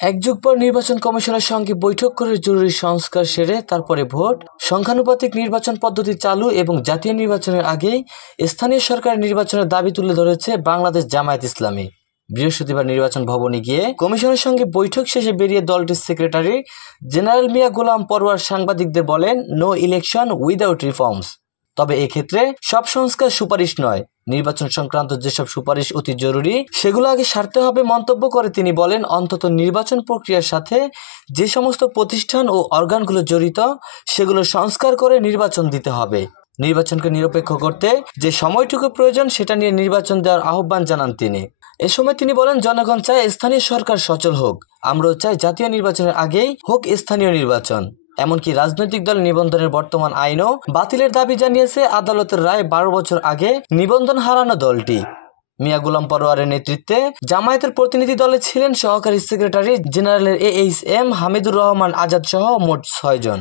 এক যুগ পর নির্বাচন কমিশনের সঙ্গে বৈঠক করে জরুরি সংস্কার সেরে তারপরে ভোট, সংখ্যানুপাতিক নির্বাচন পদ্ধতি চালু এবং জাতীয় নির্বাচনের আগেই স্থানীয় সরকারের নির্বাচনের দাবি তুলে ধরেছে বাংলাদেশ জামায়াত ইসলামী। বৃহস্পতিবার নির্বাচন ভবনে গিয়ে কমিশনের সঙ্গে বৈঠক শেষে বেরিয়ে দলটির সেক্রেটারি জেনারেল মিয়া গোলাম পরোয়ার সাংবাদিকদের বলেন, নো ইলেকশন উইদাউট রিফর্মস। তবে এক্ষেত্রে সব সংস্কার সুপারিশ নয়, নির্বাচন সংক্রান্ত যেসব সুপারিশ অতি জরুরি সেগুলো আগে সারতে হবে মন্তব্য করে তিনি বলেন, অন্তত নির্বাচন প্রক্রিয়ার সাথে যে সমস্ত প্রতিষ্ঠান ও অর্গানগুলো জড়িত সেগুলো সংস্কার করে নির্বাচন দিতে হবে। নির্বাচনকে নিরপেক্ষ করতে যে সময়টুকু প্রয়োজন সেটা নিয়ে নির্বাচন দেওয়ার আহ্বান জানান তিনি। এ সময় তিনি বলেন, জনগণ চায় স্থানীয় সরকার সচল হোক, আমরাও চাই জাতীয় নির্বাচনের আগেই হোক স্থানীয় নির্বাচন। এমনকি রাজনৈতিক দল নিবন্ধনের বর্তমান আইনও বাতিলের দাবি জানিয়েছে আদালতের রায় 12 বছর আগে নিবন্ধন হারানো দলটি। মিয়া গোলাম পরোয়ারের নেতৃত্বে জামায়াতের প্রতিনিধি দলে ছিলেন সহকারী secretary general AHM Hamidur Rahman Azad সহ মোট 6 জন।